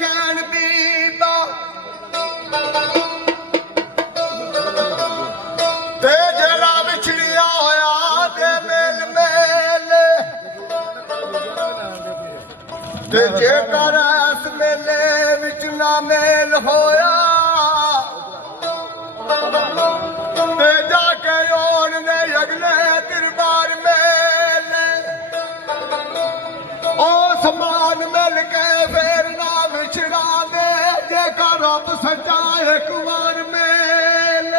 खान पीता ते जरा बिछड़िया होया ते मेल मेल ते जेकर इस मेले विच ना मेल होया ते जाके ओन ने अगले दरबार मेल ओ समान मिल के फिर ना विछड़ा दे जेकर रब सच्चा एक बार मेल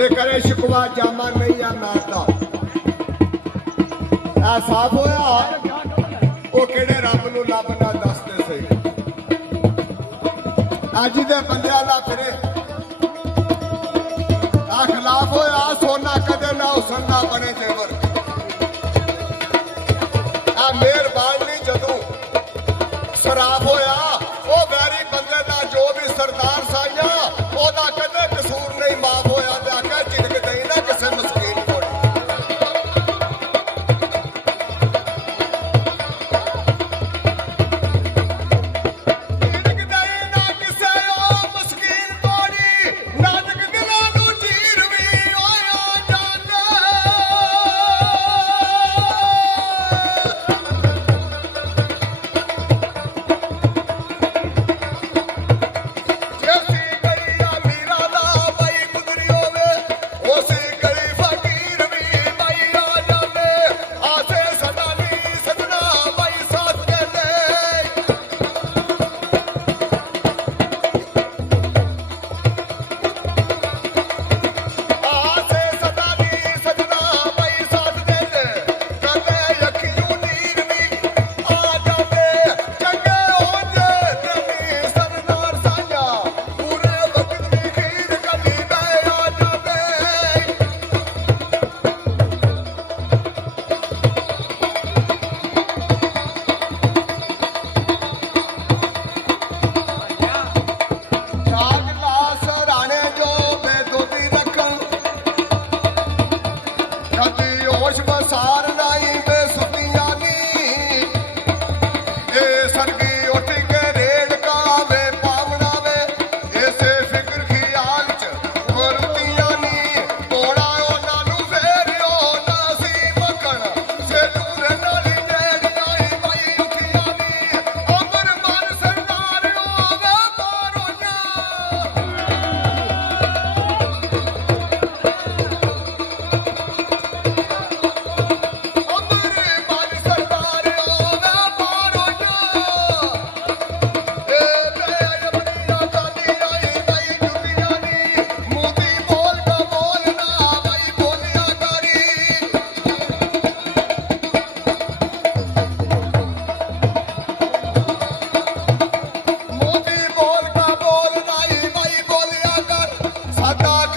करे शिकवा जामा नहीं आ मारदा आ साफ होया ओ केड़े रब नु लब ना दसदे सही अज दे बंदियां दा फिरे आ खिलाफ होया सोना कदे ना हुसन ना बने जेवर आ मेहरबानी जदों शराब होया ओ वैरी बंदे दा जो भी सरदार साइया ओदा कदे कसूर नहीं माफ होया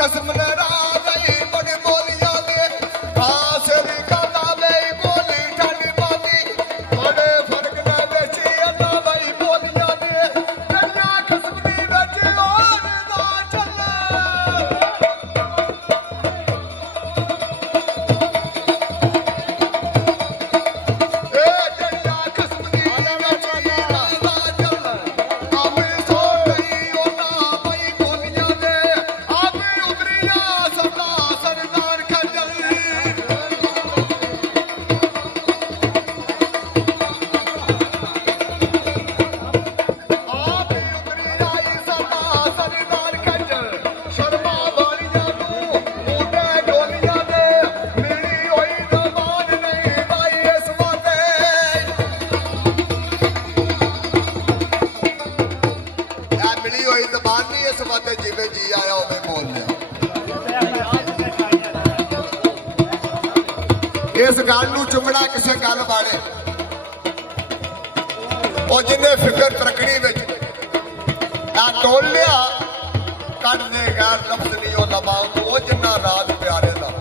ਖਸਮ ਨੇ ਰਾਹ ਗਈ ਬੜੀ ਬੋਲੀਆਂ ਦੇ ਖਾਸ ਦੀ ਕਲਾ ਲਈ ਬੋਲੀ ਠੰਡੀ ਬਾਦੀ ਬੜੇ ਫਰਕ ਦੇ ਵਿੱਚ ਅੱਲਾ ਬਈ ਬੋਲੀਆਂ ਦੇ ਕੰਨਾਂ ਖਸਮ ਦੀ ਵਿੱਚ ਹੋਰ ਨਾ ਚੱਲੇ ਜਿਵੇਂ ਜੀ ਆਇਆ ਉਵੇਂ ਬੋਲ ਲਿਆ ਇਸ ਗੱਲ ਨੂੰ ਚੁੰਮਣਾ ਕਿਸੇ ਗੱਲ ਵਾਲੇ ਉਹ ਜਿੰਨੇ ਫਿਕਰ ਤਰਕੜੀ ਵਿੱਚ ਆ ਟੋਲ ਲਿਆ ਕੱਢ ਦੇ ਗੈਰ ਲਫ਼ਜ਼ ਨਹੀਂ ਉਹ ਲਬਾਉ ਉਹ ਜਿੰਨਾ ਰਾਤ ਪਿਆਰੇ ਦਾ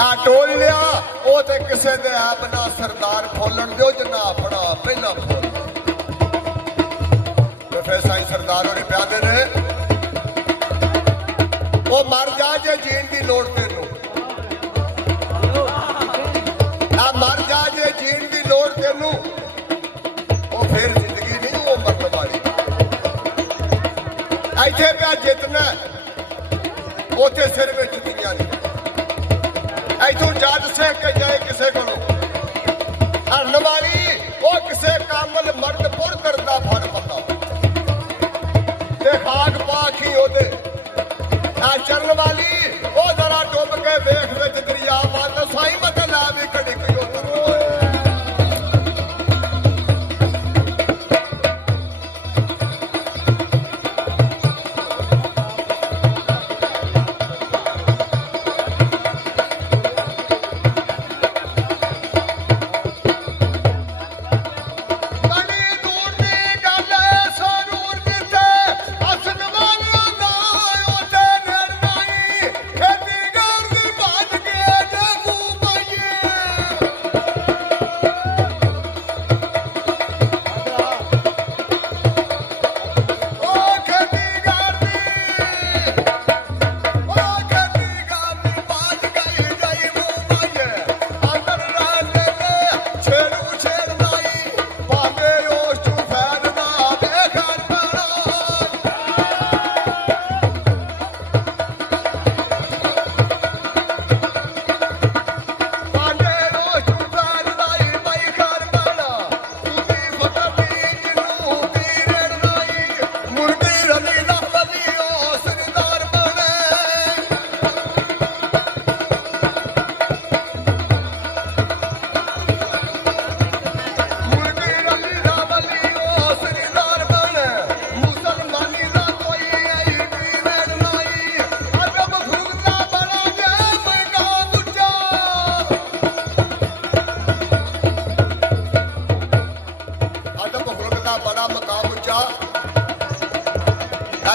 ਆ ਟੋਲ ਲਿਆ ਉਹ ਤੇ ਕਿਸੇ ਦੇ ਆਪ ਨਾ ਸਰਦਾਰ ਖੋਲਣ ਦਿਓ ਜਿੰਨਾ ਆਪਣਾ ਪਹਿਲਾਂ ਖੋਲ ਫਿਰ ਸਾਈਂ ਸਰਦਾਰ ਹੋਣੀ ਪਿਆਦੇ ਨੇ ਉਹ ਮਰ ਜਾ ਜੇ ਜੀਣ ਦੀ ਲੋੜ ਤੈਨੂੰ ਆ ਮਰ ਜਾ ਜੇ ਜੀਣ ਦੀ ਲੋੜ ਤੈਨੂੰ ਉਹ ਫਿਰ ਜ਼ਿੰਦਗੀ ਨਹੀਂ ਉਹ ਮਰਨ ਵਾਲੀ ਇੱਥੇ ਪਿਆ ਜਿੱਤਣਾ ਉੱਥੇ ਸਿਰ ਵਿੱਚ ਜੁੱਤੀਆਂ ਨਹੀਂ ਇੱਥੋਂ ਜੱਜ ਸੇ ਕੇ ਜਾਏ ਕਿਸੇ ਕੋਲੋਂ ਹਰਨ ਵਾਲੀ ਉਹ ਕਿਸੇ ਕਾਮਲ ਮਰਦ ਪੁਰ ਕਰਦਾ ਫੜ ਪਤਾ ਤੇ ਖਾਕ ਪਾਖੀ ਉਹਦੇ ਆ ਚਰਨ ਵਾਲੀ ਉਹ ਜ਼ਰਾ ਡੁੱਬ ਕੇ ਵੇਖ ਵਿੱਚ ਦਰਿਆ ਵੱਲ ਸਾਈ ਮਤ ਲਾ ਵੀ ਘੜੀ ਕੋਈ ਉਤਰ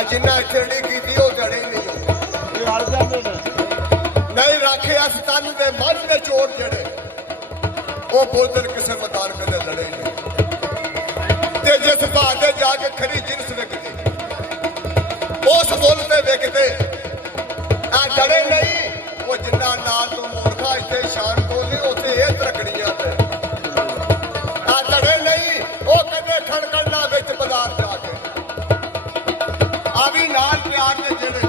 जिन्ना चढ़ी की वो चढ़े नहीं नहीं राखे तन दे मन दे चोर जड़े वो बोलते किसी मैदान कदे लड़े नहीं ते जिस बहादे जाके खरी जिनस विकती उस मुल ते विकते आ डरे नहीं वो जिन्ना नाल तू मूर्खा इतने शान बोले उसे ये तरकड़ियां ते आ डरे नहीं वो कदे खड़कड़ना विच बाजार जाके आवी नाल प्यार दे जड़े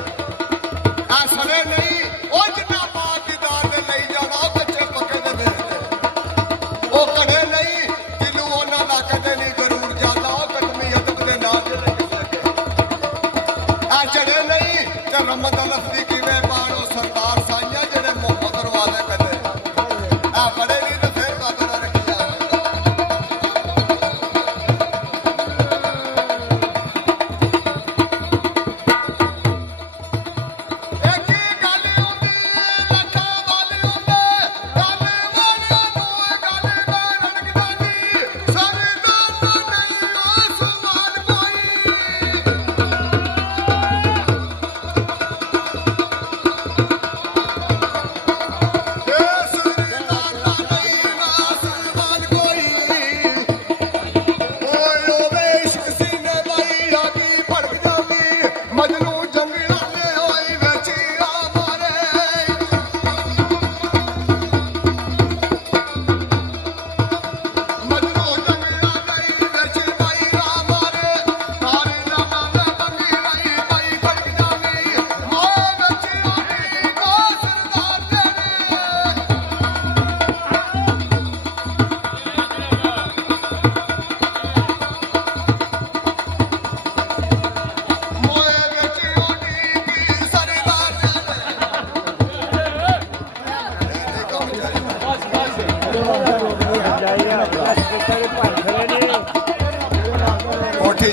आ सड़े नहीं वो जिन्ना मां की दाल दे लई जाना बच्चे पक्के दे देते वो कड़े नहीं दिलू उन्हां दा कदे नहीं जरूर जाता वो कदमी अदब दे नाल जड़े किसे के आ चढ़े नहीं ते रमद लफ्जी किवें पाणो सरदार साईं जड़े मोहब्बत वाले कदे आ बड़े नहीं ते फिर बादल रखी जावे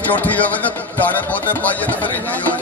ਚੋਠੀ ਹੋਵੇ ਨਾ ਦਾਣੇ ਪੌਦੇ ਪਾਈਏ ਤਾਂ ਫਿਰ ਇੰਨੇ ਹੀ ਹੋ